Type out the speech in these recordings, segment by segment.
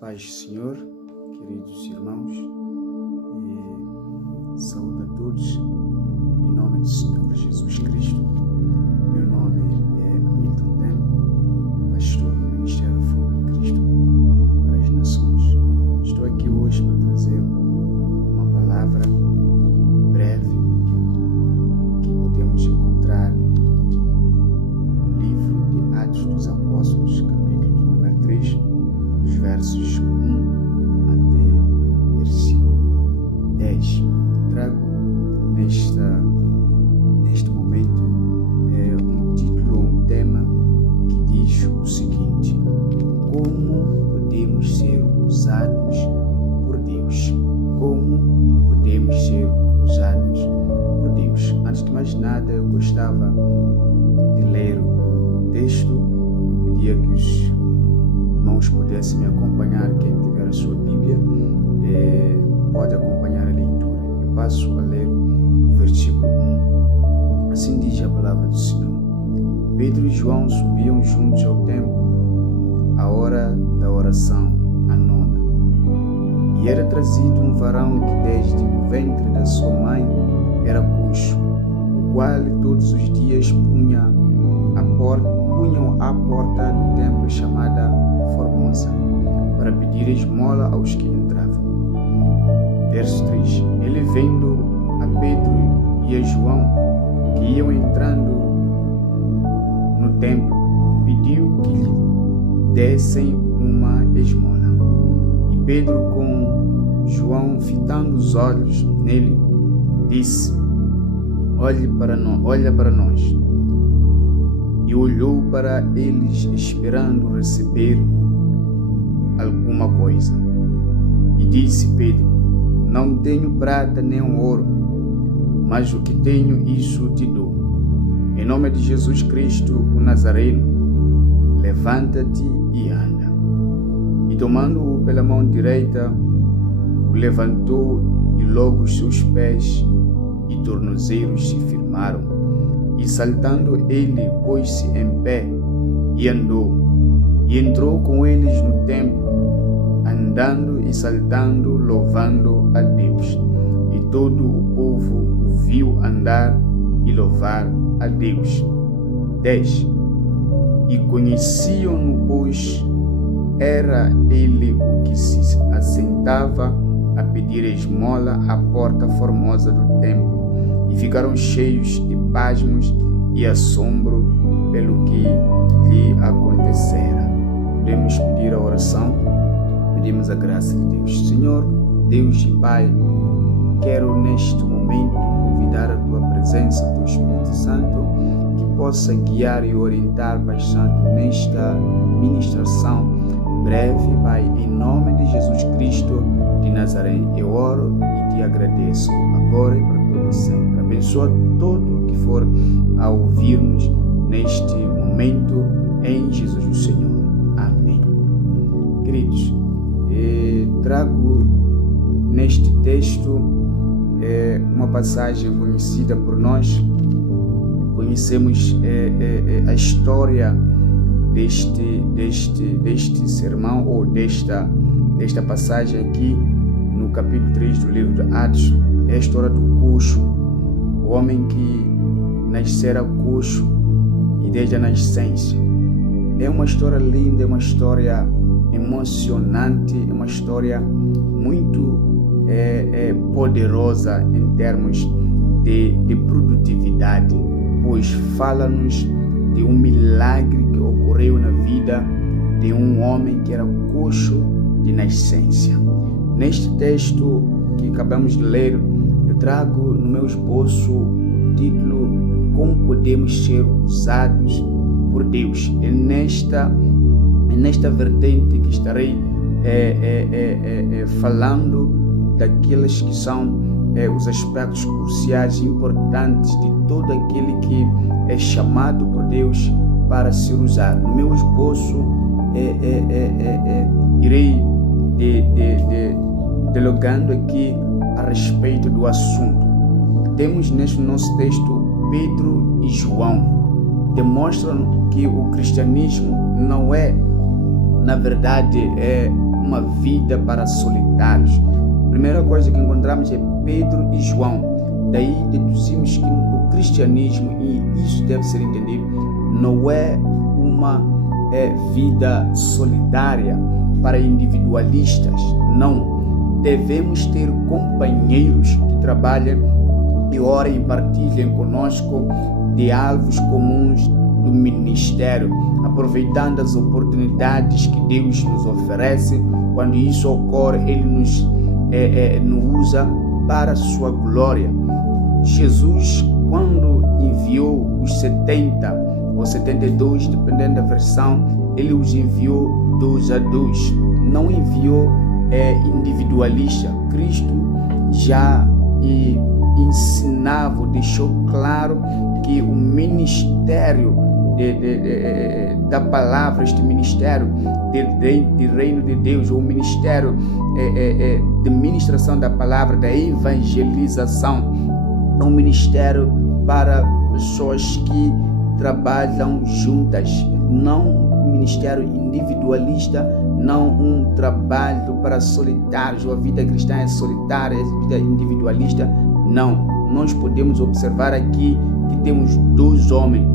Paz do Senhor, queridos irmãos, e saúde a todos, em nome do Senhor Jesus Cristo. Meu nome é Hamilton Tem, pastor do Ministério Fogo de Cristo para as Nações. Estou aqui hoje para trazer uma palavra breve que podemos encontrar no livro de Atos dos Apóstolos, capítulo número 3, dos versos 1 até versículo 10. Trago neste momento um título, um tema que diz o seguinte: como podemos ser usados por Deus? Como podemos ser usados por Deus? Antes de mais nada, eu gostava de ler o texto. Eu pedia que os irmãos pudessem me acompanhar. Quem tiver a sua Bíblia pode acompanhar a leitura. Eu passo a ler o versículo 1. Assim diz a palavra do Senhor: Pedro e João subiam juntos ao templo à hora da oração, a nona. E era trazido um varão que desde o ventre da sua mãe era coxo, o qual todos os dias punham à porta do templo chamada Formosa, para pedir esmola aos que entravam. Verso 3. Ele, vendo a Pedro e a João, que iam entrando no templo, pediu que lhe dessem uma esmola. E Pedro, com João fitando os olhos nele, disse: olha para nós. E olhou para eles, esperando receber alguma coisa. E disse Pedro: não tenho prata nem ouro, mas o que tenho, isso te dou. Em nome de Jesus Cristo, o Nazareno, levanta-te e anda. E tomando-o pela mão direita, o levantou, e logo os seus pés e tornozelos se firmaram. E saltando ele, pôs-se em pé e andou. E entrou com eles no templo, andando e saltando, louvando a Deus. E todo o povo o viu andar e louvar a Deus. 10. E conheciam-no, pois era ele o que se assentava a pedir esmola à porta formosa do templo. E ficaram cheios de pasmos e assombro pelo que lhe acontecera. Podemos pedir a oração, pedimos a graça de Deus. Senhor, Deus e Pai, quero neste momento convidar a Tua presença, o Teu Espírito Santo, que possa guiar e orientar, Pai Santo, nesta ministração breve, Pai, em nome de Jesus Cristo de Nazaré. Eu oro e te agradeço agora e para todo sempre. Abençoa todo que for a ouvir-nos neste momento, em Jesus o Senhor. Amém. Queridos, trago neste texto uma passagem conhecida por nós. Conhecemos a história deste sermão, ou desta passagem aqui no capítulo 3 do livro de Atos. É a história do coxo, o homem que nascera coxo e desde a nascença. É uma história linda, é uma história emocionante, é uma história muito poderosa em termos de produtividade, pois fala-nos de um milagre que ocorreu na vida de um homem que era coxo de nascença. Neste texto que acabamos de ler, eu trago no meu esboço o título: como podemos ser usados por Deus. É nesta vertente que estarei falando daqueles que são os aspectos cruciais e importantes de todo aquele que é chamado por Deus para ser usado. No meu esboço irei dialogando aqui a respeito do assunto. Temos neste nosso texto Pedro e João. Demonstram que o cristianismo não é, na verdade, uma vida para solitários. A primeira coisa que encontramos é Pedro e João. Daí deduzimos que o cristianismo, e isso deve ser entendido, não é uma vida solitária para individualistas. Não. Devemos ter companheiros que trabalhem e orem e partilhem conosco de alvos comuns do ministério, aproveitando as oportunidades que Deus nos oferece. Quando isso ocorre, Ele nos usa para a sua glória. Jesus, quando enviou os 70 ou 72, dependendo da versão, Ele os enviou 2 a 2. Não enviou individualista. Cristo já ensinava, deixou claro que o ministério da palavra, este ministério de reino de Deus, ou o ministério de ministração da palavra, da evangelização, é um ministério para pessoas que trabalham juntas, não um ministério individualista, não um trabalho para solitários. A vida cristã é solitária, a vida individualista, não. Nós podemos observar aqui que temos 2 homens,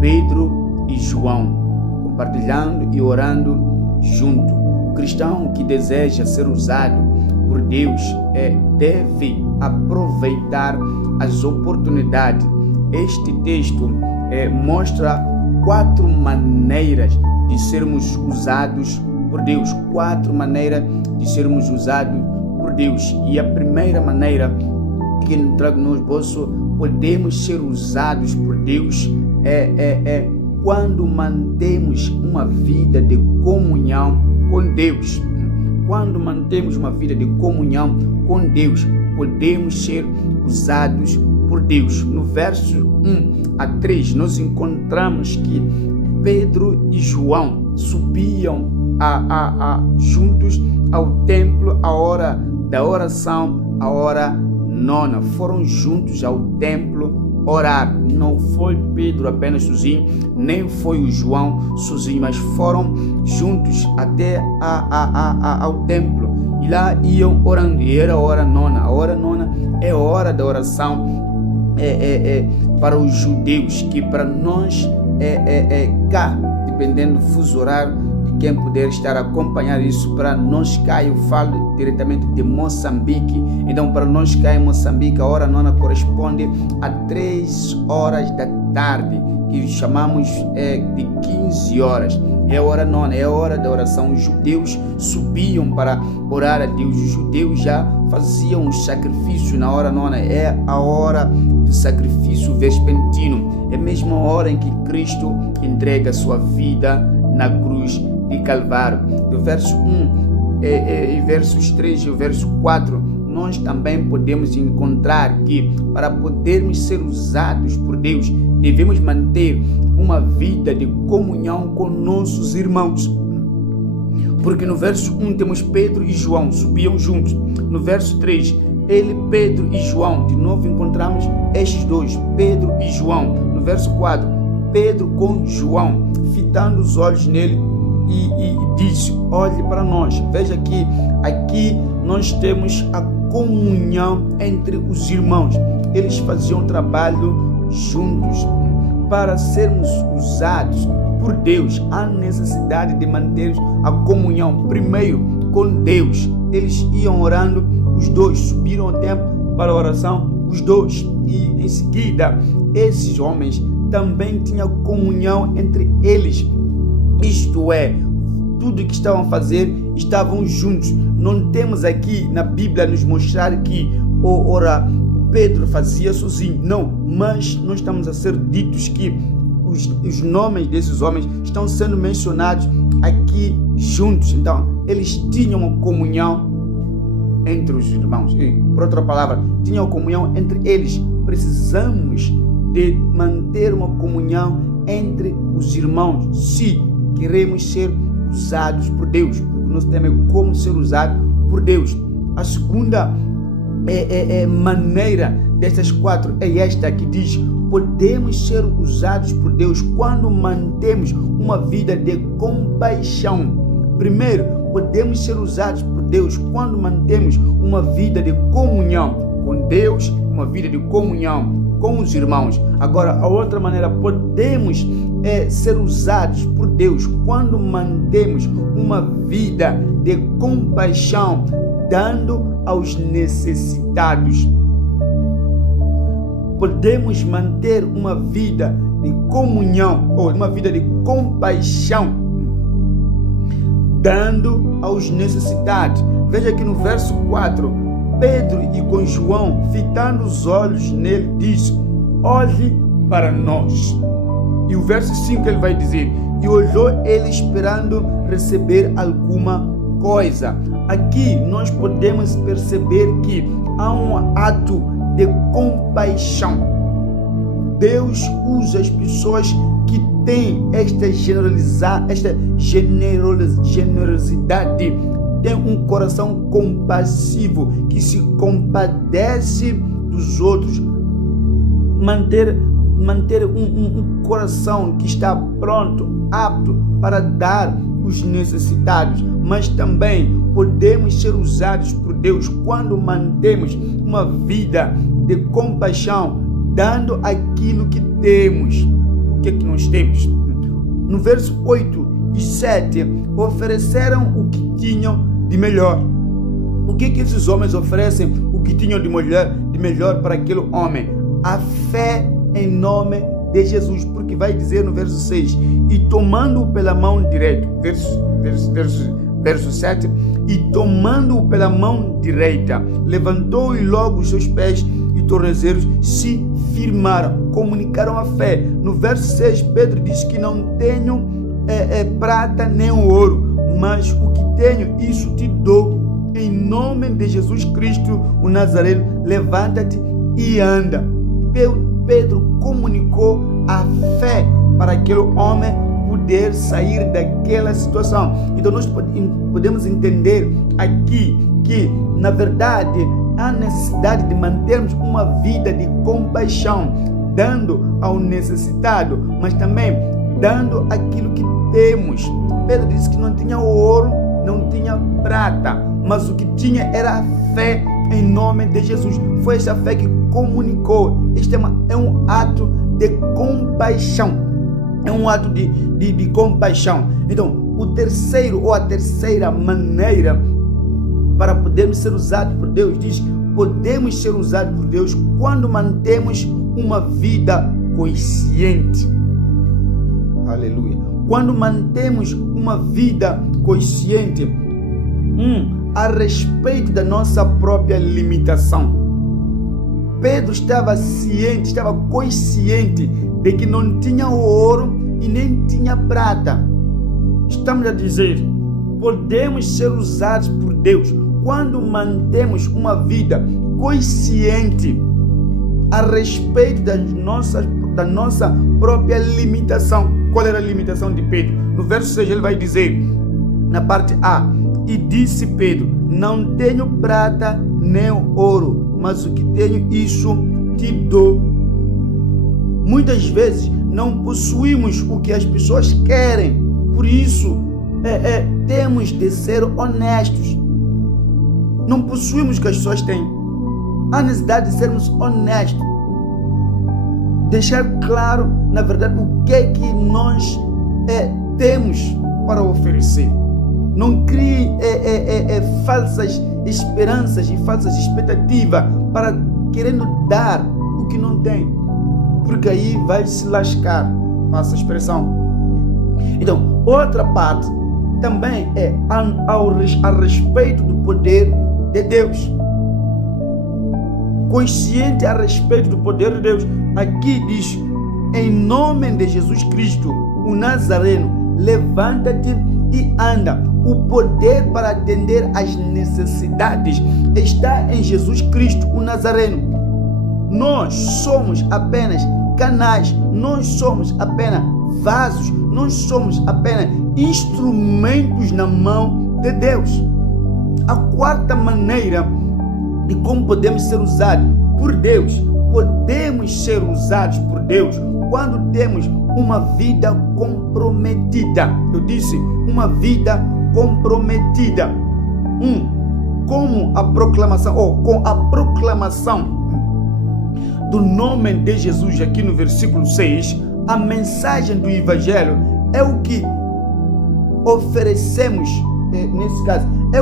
Pedro e João, compartilhando e orando junto. O cristão que deseja ser usado por Deus deve aproveitar as oportunidades. Este texto mostra 4 maneiras de sermos usados por Deus. 4 maneiras de sermos usados por Deus. E a primeira maneira que nos trago no esboço, podemos ser usados por Deus quando mantemos uma vida de comunhão com Deus. Quando mantemos uma vida de comunhão com Deus, podemos ser usados por Deus. No verso 1 a 3, nós encontramos que Pedro e João subiam juntos ao templo a hora da oração, a hora 9. Foram juntos ao templo orar. Não foi Pedro apenas sozinho, nem foi o João sozinho, mas foram juntos até ao templo. E lá iam orando. E era a hora 9. A hora 9 é a hora da oração para os judeus, que para nós cá, dependendo do fuso horário de quem puder estar a acompanhar isso, para nós cá, eu falo diretamente de Moçambique. Então, para nós cá em Moçambique, a hora 9 corresponde a 3 horas da tarde, que chamamos de 15 horas. É a hora 9, é a hora da oração. Os judeus subiam para orar a Deus. Os judeus já faziam um sacrifício na hora 9. É a hora do sacrifício vespertino. É a mesma hora em que Cristo entrega a sua vida na cruz de Calvário. Do verso 1 e versos 3 e o verso 4, nós também podemos encontrar que para podermos ser usados por Deus, devemos manter uma vida de comunhão com nossos irmãos. Porque no verso 1 temos Pedro e João, subiam juntos. No verso 3, Pedro e João, de novo encontramos estes 2, Pedro e João. No verso 4, Pedro com João, fitando os olhos nele e disse: olhe para nós. Veja que aqui nós temos a comunhão entre os irmãos. Eles faziam trabalho juntos. Para sermos usados por Deus, há necessidade de manter a comunhão primeiro com Deus. Eles iam orando, os 2 subiram ao templo para a oração, os 2, e em seguida esses homens também tinham comunhão entre eles. Isto é, tudo que estavam a fazer, estavam juntos. Não temos aqui na Bíblia nos mostrar que Pedro fazia sozinho, não, mas nós estamos a ser ditos que os nomes desses homens estão sendo mencionados aqui juntos. Então, eles tinham uma comunhão entre os irmãos. E, por outra palavra, tinham comunhão entre eles. Precisamos de manter uma comunhão entre os irmãos se queremos ser usados por Deus, porque nós temos como ser usado por Deus. A segunda maneira dessas 4 é esta que diz: podemos ser usados por Deus quando mantemos uma vida de compaixão. Primeiro, podemos ser usados por Deus quando mantemos uma vida de comunhão com Deus, uma vida de comunhão com os irmãos. Agora, a outra maneira, podemos ser usados por Deus quando mantemos uma vida de compaixão, dando aos necessitados. Podemos manter uma vida de comunhão ou uma vida de compaixão, dando aos necessitados. Veja que no verso 4, Pedro e com João, fitando os olhos nele, diz: olhe para nós. E o verso 5 ele vai dizer: e olhou ele esperando receber alguma coisa. Aqui nós podemos perceber que há um ato de compaixão. Deus usa as pessoas que têm esta generosidade, tem um coração compassivo, que se compadece dos outros. Manter um coração que está pronto, apto para dar os necessitados. Mas também podemos ser usados por Deus quando mantemos uma vida de compaixão, dando aquilo que temos. O que é que nós temos? No verso 8 e 7, ofereceram o que tinham de melhor. O que esses homens oferecem? O que tinham de melhor para aquele homem? A fé em nome de Jesus, porque vai dizer no verso 6, e tomando-o pela mão direita, verso 7, e tomando-o pela mão direita, levantou-e logo os seus pés e tornozelos se firmaram, comunicaram a fé. No verso 6, Pedro diz que não tenho prata nem ouro, mas o que tenho, isso te dou. Em nome de Jesus Cristo, o Nazareno, levanta-te e anda. Pedro comunicou a fé para aquele homem poder sair daquela situação. Então nós podemos entender aqui que, na verdade, há necessidade de mantermos uma vida de compaixão, dando ao necessitado, mas também dando aquilo que temos. Pedro disse que não tinha ouro, não tinha prata, mas o que tinha era a fé em nome de Jesus. Foi essa fé que comunicou. Este é um ato de compaixão. É um ato de compaixão. Então, o terceiro ou a terceira maneira para podermos ser usados por Deus, diz: podemos ser usados por Deus quando mantemos uma vida consciente. Aleluia. Quando mantemos uma vida consciente a respeito da nossa própria limitação. Pedro estava ciente, estava consciente de que não tinha ouro e nem tinha prata. Estamos a dizer, podemos ser usados por Deus quando mantemos uma vida consciente a respeito da nossa própria limitação. Qual era a limitação de Pedro? No verso 6 ele vai dizer, na parte A, e disse Pedro: não tenho prata nem ouro, mas o que tenho, isso te dou. Muitas vezes não possuímos o que as pessoas querem, por isso temos de ser honestos. Não possuímos o que as pessoas têm. Há necessidade de sermos honestos, deixar claro, na verdade, o que é que nós temos para oferecer. Não crie falsas esperanças e falsas expectativas para querendo dar o que não tem, porque aí vai se lascar, passa a expressão. Então, outra parte também é a respeito do poder de Deus. Consciente a respeito do poder de Deus. Aqui diz: em nome de Jesus Cristo, o Nazareno, levanta-te e anda. O poder para atender às necessidades está em Jesus Cristo, o Nazareno. Nós somos apenas canais, nós somos apenas vasos, nós somos apenas instrumentos na mão de Deus. A quarta maneira de como podemos ser usados por Deus, podemos ser usados por Deus quando temos uma vida comprometida. Eu disse, uma vida comprometida. Com a proclamação do nome de Jesus, aqui no versículo 6, a mensagem do Evangelho é o que oferecemos, nesse caso, é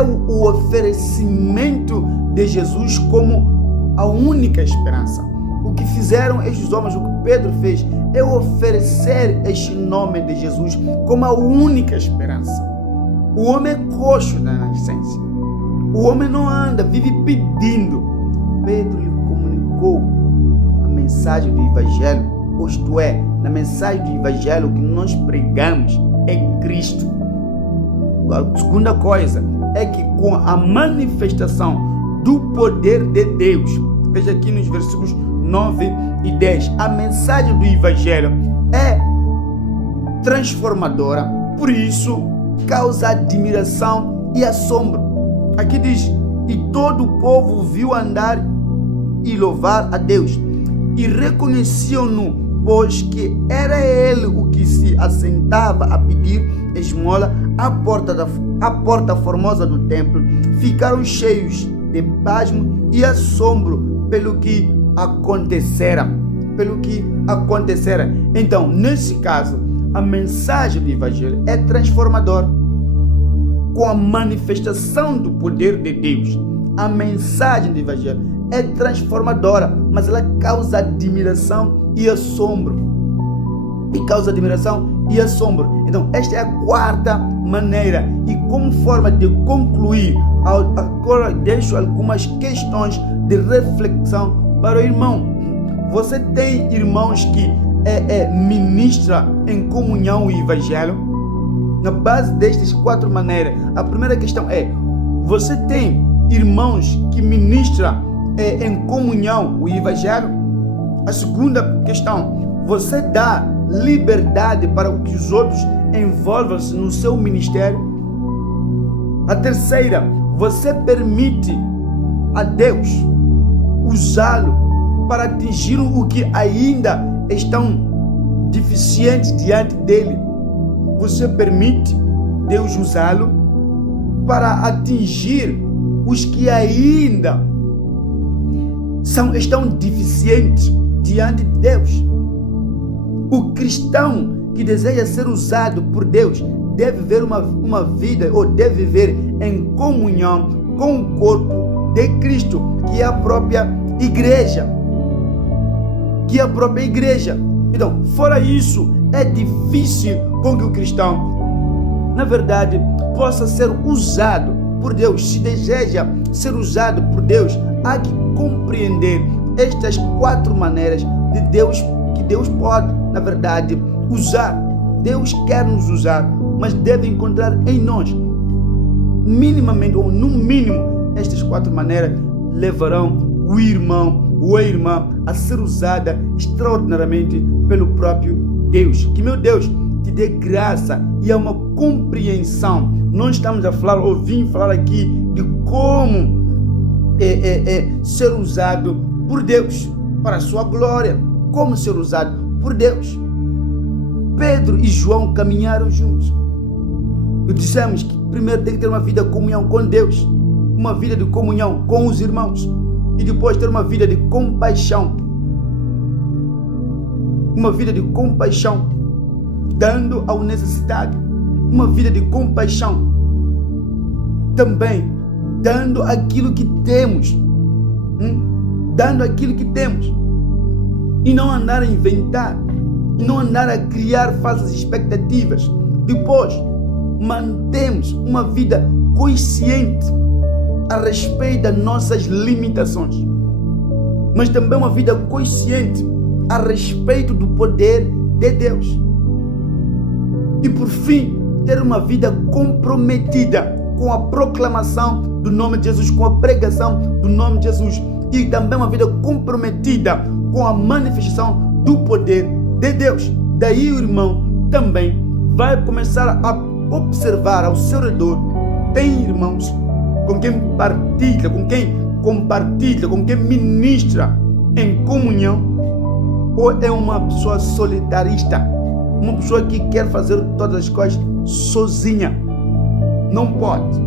o oferecimento de Jesus como a única esperança. O que fizeram estes homens, o que Pedro fez, é oferecer este nome de Jesus como a única esperança. O homem é coxo na nascença. O homem não anda, vive pedindo. Pedro lhe comunicou a mensagem do Evangelho, isto é, na mensagem do Evangelho que nós pregamos é Cristo. A segunda coisa é que com a manifestação do poder de Deus, veja aqui nos versículos 9 e 10, a mensagem do Evangelho é transformadora, por isso causa admiração e assombro. Aqui diz: e todo o povo viu andar e louvar a Deus, e reconheciam-no, pois que era ele o que se assentava a pedir esmola à porta formosa do templo. Ficaram cheios de pasmo e assombro pelo que acontecera. Então, nesse caso, a mensagem do Evangelho é transformadora. Com a manifestação do poder de Deus, a mensagem do Evangelho é transformadora, mas ela causa admiração e assombro. Então, esta é a quarta maneira. E como forma de concluir, agora deixo algumas questões de reflexão para o irmão. Você tem irmãos que ministra em comunhão o Evangelho? Na base destas quatro maneiras, a primeira questão é: você tem irmãos que ministra em comunhão o Evangelho? A segunda questão: você dá liberdade para que os outros envolvam-se no seu ministério? A terceira: você permite a Deus usá-lo para atingir o que ainda estão deficientes diante dele? Você permite Deus usá-lo para atingir os que ainda estão deficientes diante de Deus? O cristão que deseja ser usado por Deus deve ver uma vida, ou deve viver em comunhão com o corpo de Cristo, que é a própria igreja. Então, fora isso, é difícil com que o cristão, na verdade, possa ser usado por Deus. Se deseja ser usado por Deus, há que compreender estas quatro maneiras de Deus, que Deus pode, na verdade, usar. Deus quer nos usar, mas deve encontrar em nós, minimamente ou no mínimo, estas quatro maneiras levarão o irmão ou a irmã a ser usada extraordinariamente pelo próprio Deus. Que meu Deus te dê graça e é uma compreensão. Nós estamos a falar, ou vim falar aqui de como ser usado por Deus para a sua glória. Como ser usado por Deus. Pedro e João caminharam juntos. E dissemos que primeiro tem que ter uma vida de comunhão com Deus, uma vida de comunhão com os irmãos, e depois ter uma vida de compaixão. Uma vida de compaixão, dando ao necessitado. Uma vida de compaixão, também dando aquilo que temos. Dando aquilo que temos. E não andar a inventar, e não andar a criar falsas expectativas. Depois, mantemos uma vida consciente a respeito das nossas limitações, mas também uma vida consciente a respeito do poder de Deus. E por fim, ter uma vida comprometida com a proclamação do nome de Jesus, com a pregação do nome de Jesus, e também uma vida comprometida com a manifestação do poder de Deus. Daí o irmão também vai começar a observar ao seu redor. Tem irmãos com quem partilha, com quem compartilha, com quem ministra em comunhão? Ou é uma pessoa solitarista, uma pessoa que quer fazer todas as coisas sozinha? Não pode.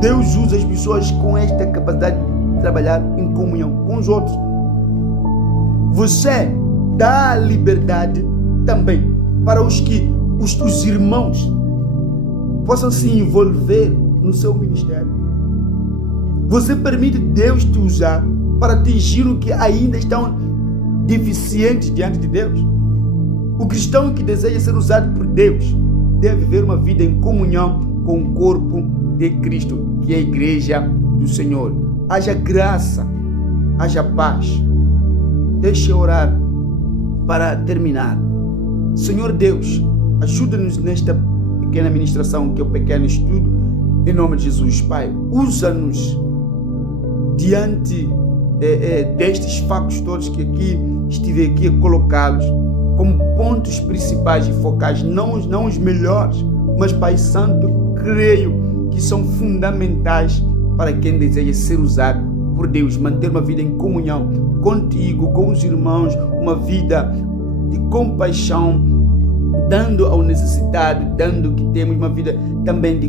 Deus usa as pessoas com esta capacidade de trabalhar em comunhão com os outros. Você dá liberdade também para os irmãos possam se envolver no seu ministério. Você permite Deus te usar para atingir o que ainda estão deficientes diante de Deus. O cristão que deseja ser usado por Deus deve viver uma vida em comunhão com o corpo de Cristo, que é a igreja do Senhor. Haja graça, haja paz. Deixe eu orar para terminar. Senhor Deus, ajuda-nos nesta pequena ministração, que é o pequeno estudo, em nome de Jesus. Pai, usa-nos diante destes factos todos que estive aqui a colocá-los como pontos principais e focais, não os melhores, mas, Pai Santo, creio que são fundamentais para quem deseja ser usado por Deus, manter uma vida em comunhão contigo, com os irmãos, uma vida de compaixão, dando ao necessitado, dando que temos uma vida também de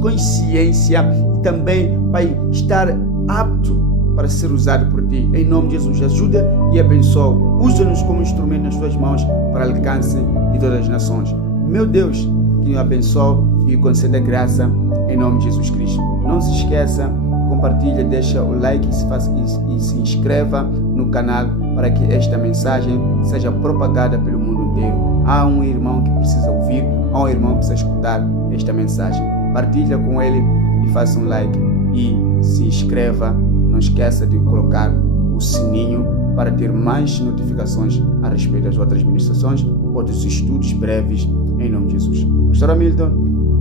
consciência e também, Pai, estar apto para ser usado por Ti. Em nome de Jesus, ajuda e abençoa. Usa-nos como instrumento nas Tuas mãos para o alcance de todas as nações. Meu Deus, que nos abençoe e conceda graça em nome de Jesus Cristo. Não se esqueça, compartilha, deixa o like e se inscreva no canal para que esta mensagem seja propagada pelo mundo inteiro. Há um irmão que precisa ouvir, há um irmão que precisa escutar esta mensagem. Partilha com ele e faça um like e se inscreva. Não esqueça de colocar o sininho para ter mais notificações a respeito das outras ministrações ou dos estudos breves em nome de Jesus. Pastor Hamilton,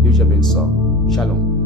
Deus te abençoe. Shalom.